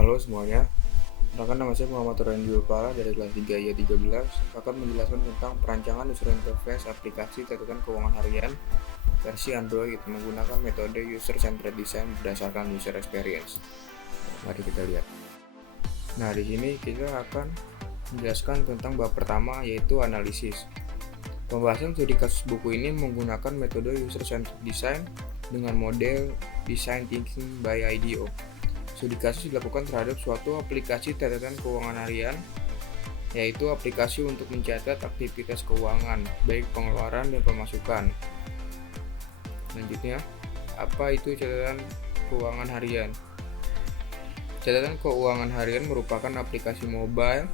Halo semuanya, perkenalkan nama saya Muhammad Randy Ulpala dari kelas 3 IA 13 akan menjelaskan tentang perancangan user interface aplikasi catatan keuangan harian versi Android menggunakan metode user-centered design berdasarkan user experience. Mari kita lihat. Nah, di sini kita akan menjelaskan tentang bab pertama yaitu analisis. Pembahasan studi kasus buku ini menggunakan metode user-centered design dengan model design thinking by IDEO. Studi kasus dilakukan terhadap suatu aplikasi catatan keuangan harian, yaitu aplikasi untuk mencatat aktivitas keuangan, baik pengeluaran dan pemasukan. Selanjutnya, apa itu catatan keuangan harian? Catatan keuangan harian merupakan aplikasi mobile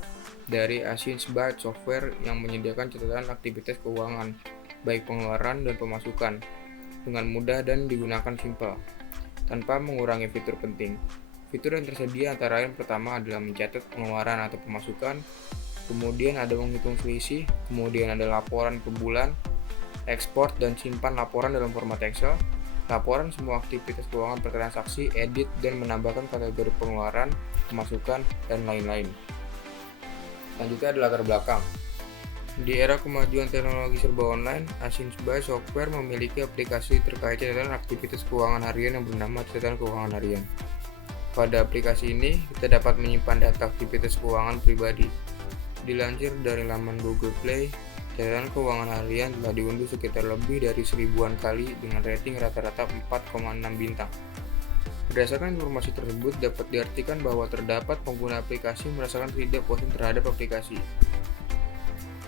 dari Azinsbyte Software yang menyediakan catatan aktivitas keuangan, baik pengeluaran dan pemasukan, dengan mudah dan digunakan simpel, tanpa mengurangi fitur penting. Fitur yang tersedia antara lain pertama adalah mencatat pengeluaran atau pemasukan, kemudian ada menghitung selisih, kemudian ada laporan per bulan, ekspor dan simpan laporan dalam format Excel, laporan semua aktivitas keuangan per transaksi, edit dan menambahkan kategori pengeluaran, pemasukan, dan lain-lain. Selanjutnya ada latar belakang. Di era kemajuan teknologi serba online, Azinsbyte Software memiliki aplikasi terkait catatan aktivitas keuangan harian yang bernama catatan keuangan harian. Pada aplikasi ini, kita dapat menyimpan data aktivitas keuangan pribadi. Dilansir dari laman Google Play, catatan keuangan harian telah diunduh sekitar lebih dari 1000-an kali dengan rating rata-rata 4,6 bintang. Berdasarkan informasi tersebut, dapat diartikan bahwa terdapat pengguna aplikasi merasakan ketidakpuasan terhadap aplikasi.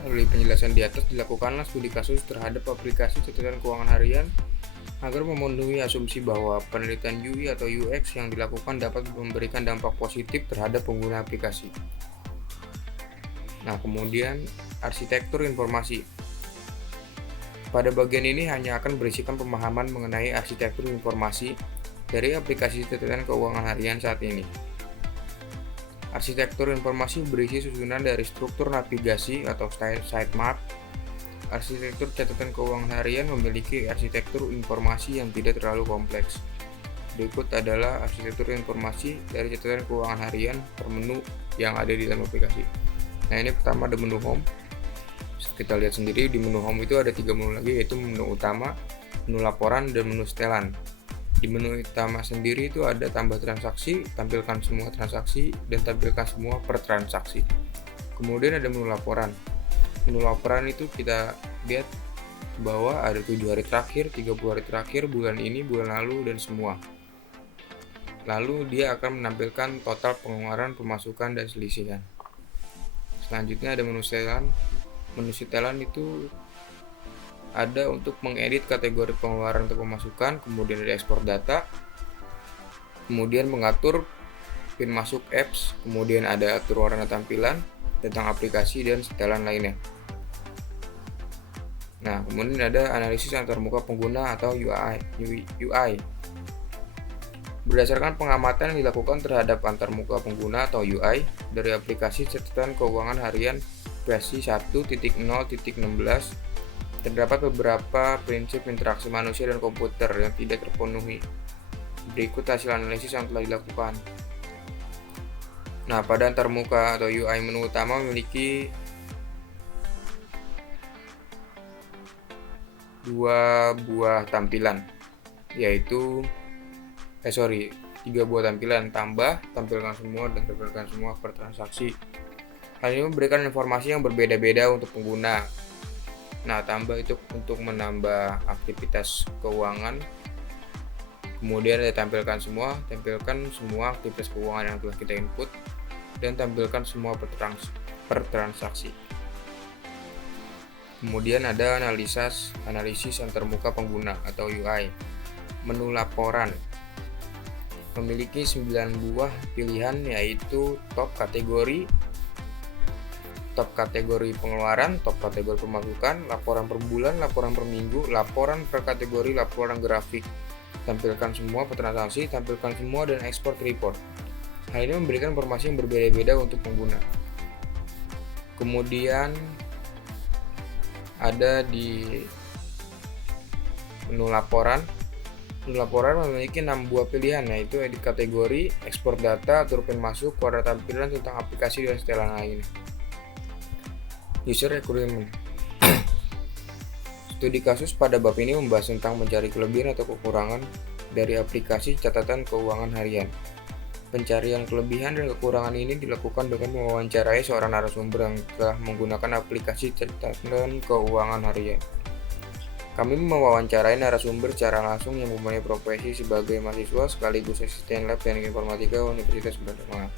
Melalui penjelasan di atas, dilakukanlah studi kasus terhadap aplikasi catatan keuangan harian agar memenuhi asumsi bahwa penelitian UI atau UX yang dilakukan dapat memberikan dampak positif terhadap pengguna aplikasi. Nah, kemudian arsitektur informasi. Pada bagian ini hanya akan berisikan pemahaman mengenai arsitektur informasi dari aplikasi catatan keuangan harian saat ini. Arsitektur informasi berisi susunan dari struktur navigasi atau sitemap. Arsitektur catatan keuangan harian memiliki arsitektur informasi yang tidak terlalu kompleks. Berikut adalah arsitektur informasi dari catatan keuangan harian per menu yang ada di dalam aplikasi. Nah, ini pertama ada menu home. Kita lihat sendiri di menu home itu ada 3 menu lagi, yaitu menu utama, menu laporan, dan menu setelan. Di menu utama sendiri itu ada tambah transaksi, tampilkan semua transaksi, dan tampilkan semua per transaksi. Kemudian ada menu laporan. Menu laporan itu kita lihat bahwa ada 7 hari terakhir, 30 hari terakhir, bulan ini, bulan lalu, dan semua. Lalu dia akan menampilkan total pengeluaran, pemasukan, dan selisihan. Selanjutnya ada menu setelan. Menu setelan itu ada untuk mengedit kategori pengeluaran atau pemasukan, kemudian ada ekspor data, kemudian mengatur pin masuk apps, kemudian ada atur warna tampilan tentang aplikasi dan setelan lainnya. Nah, kemudian ada analisis antarmuka pengguna atau UI. Berdasarkan pengamatan yang dilakukan terhadap antarmuka pengguna atau UI dari aplikasi catatan keuangan harian versi 1.0.16, terdapat beberapa prinsip interaksi manusia dan komputer yang tidak terpenuhi. Berikut hasil analisis yang telah dilakukan. Nah, pada antarmuka atau UI menu utama memiliki 3 buah tampilan, tambah, tampilkan semua, dan tampilkan semua per transaksi. Hal ini memberikan informasi yang berbeda-beda untuk pengguna. Nah, tambah itu untuk menambah aktivitas keuangan, kemudian ada tampilkan semua aktivitas keuangan yang telah kita input, dan tampilkan semua per transaksi. Kemudian ada analisis antarmuka pengguna atau UI. Menu laporan memiliki 9 buah pilihan, yaitu top kategori pengeluaran, top kategori pemasukan, laporan per bulan, laporan per minggu, laporan per kategori, laporan grafik. Tampilkan semua per transaksi, tampilkan semua, dan export report. Hal ini memberikan informasi yang berbeda-beda untuk pengguna. Kemudian ada di menu laporan Laporan memiliki 6 buah pilihan, yaitu edit kategori, ekspor data, atur pin masuk, warna tampilan tentang aplikasi, dan setelan lain. User requirement. Studi kasus pada bab ini membahas tentang mencari kelebihan atau kekurangan dari aplikasi catatan keuangan harian. Pencarian kelebihan dan kekurangan ini dilakukan dengan mewawancarai seorang narasumber yang telah menggunakan aplikasi catatan keuangan harian. Kami mewawancarai narasumber secara langsung yang mempunyai profesi sebagai mahasiswa sekaligus asisten lab teknik informatika Universitas Bandung.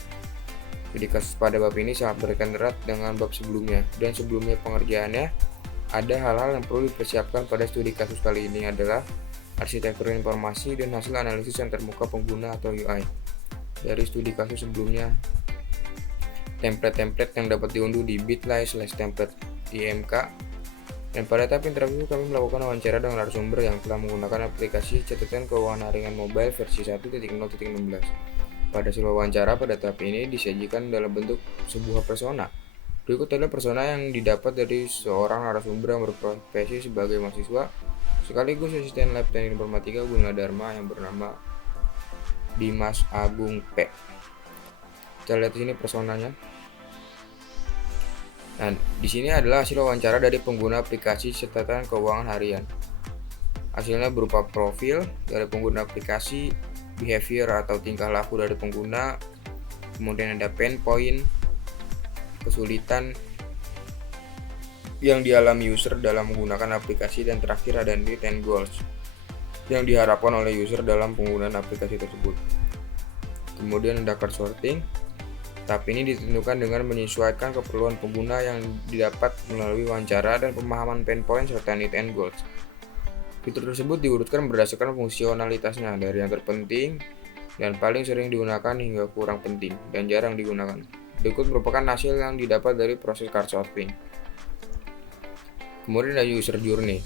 Studi kasus pada bab ini sangat berkaitan erat dengan bab sebelumnya, dan sebelumnya pengerjaannya ada hal-hal yang perlu dipersiapkan pada studi kasus kali ini adalah arsitektur informasi dan hasil analisis yang termuka pengguna atau UI. Dari studi kasus sebelumnya, template-template yang dapat diunduh di bit.ly/template IMK, dan pada tahap interview kami melakukan wawancara dengan narasumber yang telah menggunakan aplikasi catatan keuangan harian mobile versi 1.0.16. Pada hasil wawancara pada tahap ini disajikan dalam bentuk sebuah persona. Berikut adalah persona yang didapat dari seorang narasumber yang berprofesi sebagai mahasiswa sekaligus asisten lab teknik informatika Gunadarma yang bernama Dimas Agung P. Kita lihat di sini personanya. Nah, di sini adalah hasil wawancara dari pengguna aplikasi catatan keuangan harian. Hasilnya berupa profil dari pengguna aplikasi, behavior atau tingkah laku dari pengguna, kemudian ada pain point, kesulitan yang dialami user dalam menggunakan aplikasi, dan terakhir ada need and goals yang diharapkan oleh user dalam penggunaan aplikasi tersebut. Kemudian ada card sorting. Tahap ini ditentukan dengan menyesuaikan keperluan pengguna yang didapat melalui wawancara dan pemahaman pain point serta need and goals. Fitur tersebut diurutkan berdasarkan fungsionalitasnya dari yang terpenting dan paling sering digunakan hingga kurang penting dan jarang digunakan. Berikut merupakan hasil yang didapat dari proses card sorting. Kemudian ada user journey.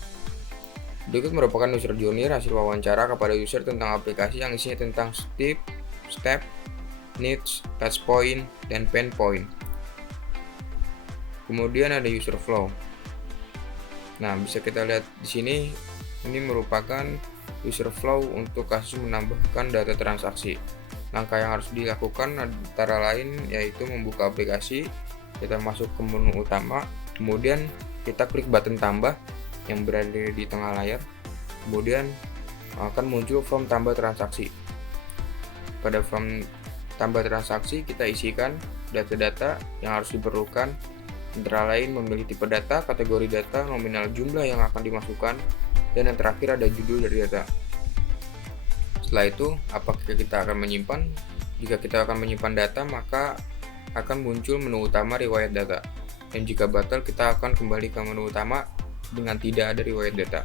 Berikut merupakan user journey hasil wawancara kepada user tentang aplikasi yang isinya tentang step, needs, touch point, dan pain point. Kemudian ada user flow. Nah, bisa kita lihat di sini, ini merupakan user flow untuk kasus menambahkan data transaksi. Langkah yang harus dilakukan antara lain yaitu membuka aplikasi, kita masuk ke menu utama, kemudian kita klik button tambah yang berada di tengah layar, kemudian akan muncul form tambah transaksi. Pada form tambah transaksi kita isikan data-data yang harus diperlukan, antara lain memilih tipe data, kategori data, nominal jumlah yang akan dimasukkan, dan yang terakhir ada judul dari data. Setelah itu, apakah kita akan menyimpan? Jika kita akan menyimpan data, maka akan muncul menu utama riwayat data. Dan jika batal, kita akan kembali ke menu utama dengan tidak ada riwayat data.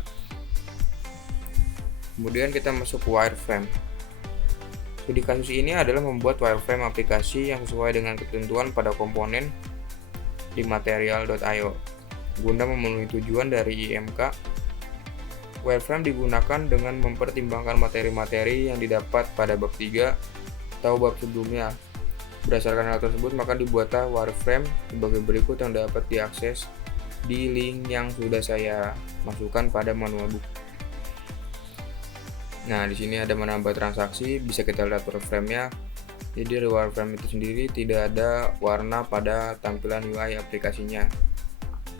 Kemudian kita masuk ke wireframe. Studi kasus ini adalah membuat wireframe aplikasi yang sesuai dengan ketentuan pada komponen di material.io. Guna memenuhi tujuan dari IMK, wireframe digunakan dengan mempertimbangkan materi-materi yang didapat pada bab 3 atau bab sebelumnya. Berdasarkan hal tersebut, maka dibuatlah wireframe sebagai berikut yang dapat diakses di link yang sudah saya masukkan pada manual book. Nah, di sini ada menambah transaksi, bisa kita lihat wireframe-nya. Jadi dari wireframe itu sendiri tidak ada warna pada tampilan UI aplikasinya,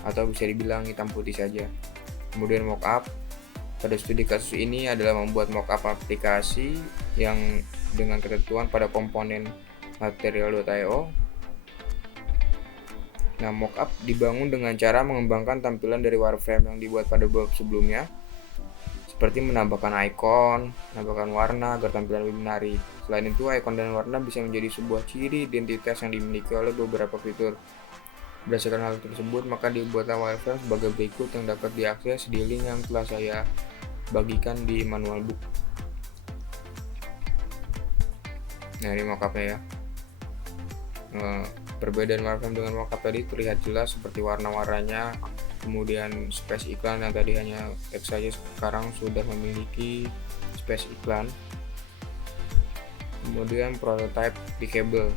atau bisa dibilang hitam putih saja. Kemudian mockup. Pada studi kasus ini adalah membuat mockup aplikasi yang dengan ketentuan pada komponen material.io. Nah, mockup dibangun dengan cara mengembangkan tampilan dari wireframe yang dibuat pada bab sebelumnya, seperti menambahkan icon, menambahkan warna agar tampilan lebih menarik. Selain itu, icon dan warna bisa menjadi sebuah ciri identitas yang dimiliki oleh beberapa fitur. Berdasarkan hal tersebut, maka dibuatlah wireframe sebagai berikut yang dapat diakses di link yang telah saya bagikan di manual book. Nah, ini mockupnya ya. Perbedaan wireframe dengan mockup tadi terlihat jelas seperti warna-warnanya, kemudian space iklan yang tadi hanya teks saja sekarang sudah memiliki space iklan. Kemudian prototype clickable.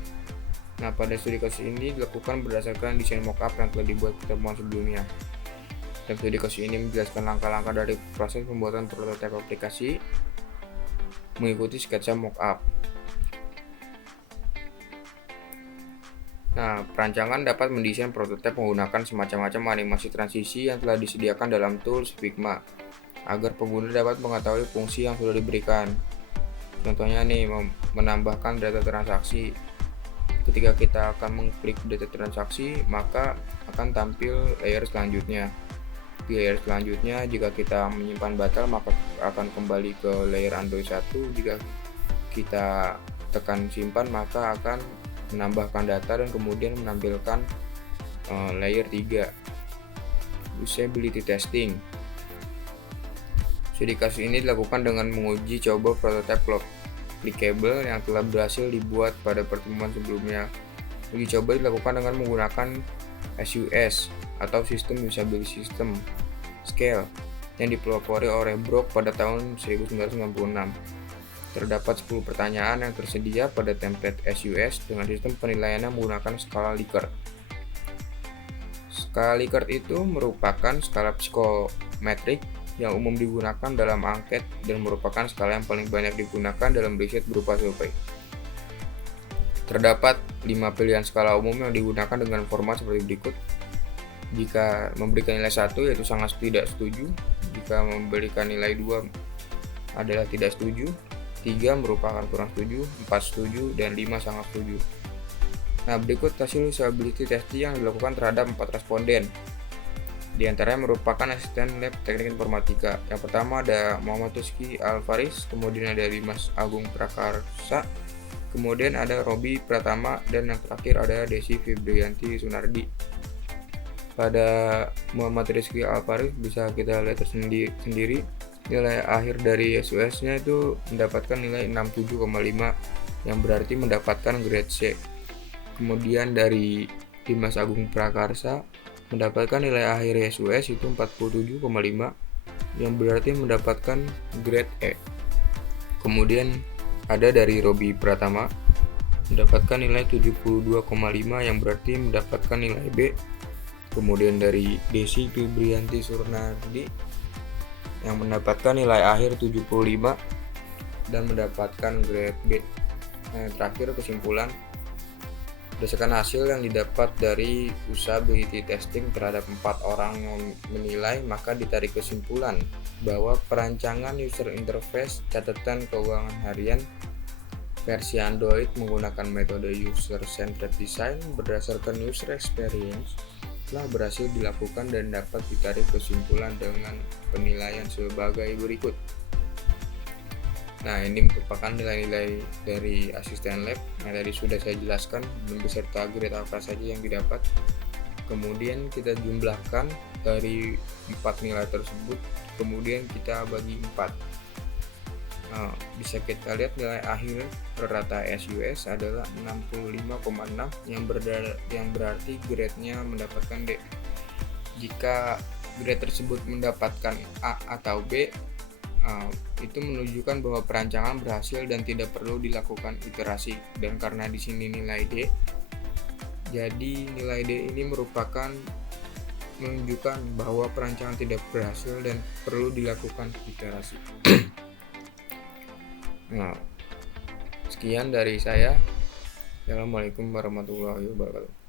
Nah, pada studi kasus ini dilakukan berdasarkan desain mockup yang telah dibuat pertemuan sebelumnya. Dan studi kasus ini menjelaskan langkah-langkah dari proses pembuatan prototipe aplikasi, mengikuti sketsa mockup. Nah, perancangan dapat mendesain prototipe menggunakan semacam-macam animasi transisi yang telah disediakan dalam tools Figma agar pengguna dapat mengetahui fungsi yang sudah diberikan. Contohnya nih, menambahkan data transaksi. Ketika kita akan mengklik data transaksi, maka akan tampil layer selanjutnya. Di layer selanjutnya, jika kita menyimpan batal, maka akan kembali ke layer Android 1. Jika kita tekan simpan, maka akan menambahkan data dan kemudian menampilkan layer 3, usability testing. Studi kasus ini dilakukan dengan menguji coba prototipe clickable yang telah berhasil dibuat pada pertemuan sebelumnya. Uji coba dilakukan dengan menggunakan SUS atau System Usability System Scale yang dipelopori oleh Brock pada tahun 1996. Terdapat 10 pertanyaan yang tersedia pada template SUS dengan sistem penilaiannya menggunakan skala Likert. Skala Likert itu merupakan skala psikometrik yang umum digunakan dalam angket dan merupakan skala yang paling banyak digunakan dalam riset berupa survei. Terdapat 5 pilihan skala umum yang digunakan dengan format seperti berikut. Jika memberikan nilai 1 yaitu sangat tidak setuju, jika memberikan nilai 2 adalah tidak setuju, 3 merupakan kurang setuju, 4 setuju, dan 5 sangat setuju. Nah, berikut hasil usability testing yang dilakukan terhadap 4 responden. Di antaranya merupakan asisten lab teknik informatika. Yang pertama ada Muhammad Rizky Alfaris, kemudian ada Dimas Agung Prakarsa, kemudian ada Robi Pratama, dan yang terakhir ada Desi Febrianti Sunardi. Pada Muhammad Rizky Alfaris bisa kita lihat sendiri nilai akhir dari SUS-nya itu mendapatkan nilai 67,5 yang berarti mendapatkan grade C. Kemudian dari Dimas Agung Prakarsa mendapatkan nilai akhir SUS itu 47,5 yang berarti mendapatkan grade E. Kemudian ada dari Robi Pratama mendapatkan nilai 72,5 yang berarti mendapatkan nilai B. Kemudian dari Desi Febrianti Sunardi yang mendapatkan nilai akhir 75 dan mendapatkan grade B. Terakhir kesimpulan, berdasarkan hasil yang didapat dari usability testing terhadap 4 orang yang menilai, maka ditarik kesimpulan bahwa perancangan user interface catatan keuangan harian versi Android menggunakan metode user-centered design berdasarkan user experience telah berhasil dilakukan dan dapat ditarik kesimpulan dengan penilaian sebagai berikut. Nah, ini merupakan nilai-nilai dari asisten lab yang tadi sudah saya jelaskan beserta grade apa saja yang didapat. Kemudian kita jumlahkan dari 4 nilai tersebut, kemudian kita bagi 4. Nah, bisa kita lihat nilai akhir rata SUS adalah 65,6 yang berarti grade-nya mendapatkan D. Jika grade tersebut mendapatkan A atau B, itu menunjukkan bahwa perancangan berhasil dan tidak perlu dilakukan iterasi. Dan karena di sini nilai D, jadi nilai D ini merupakan menunjukkan bahwa perancangan tidak berhasil dan perlu dilakukan iterasi. Nah, sekian dari saya. Assalamualaikum warahmatullahi wabarakatuh.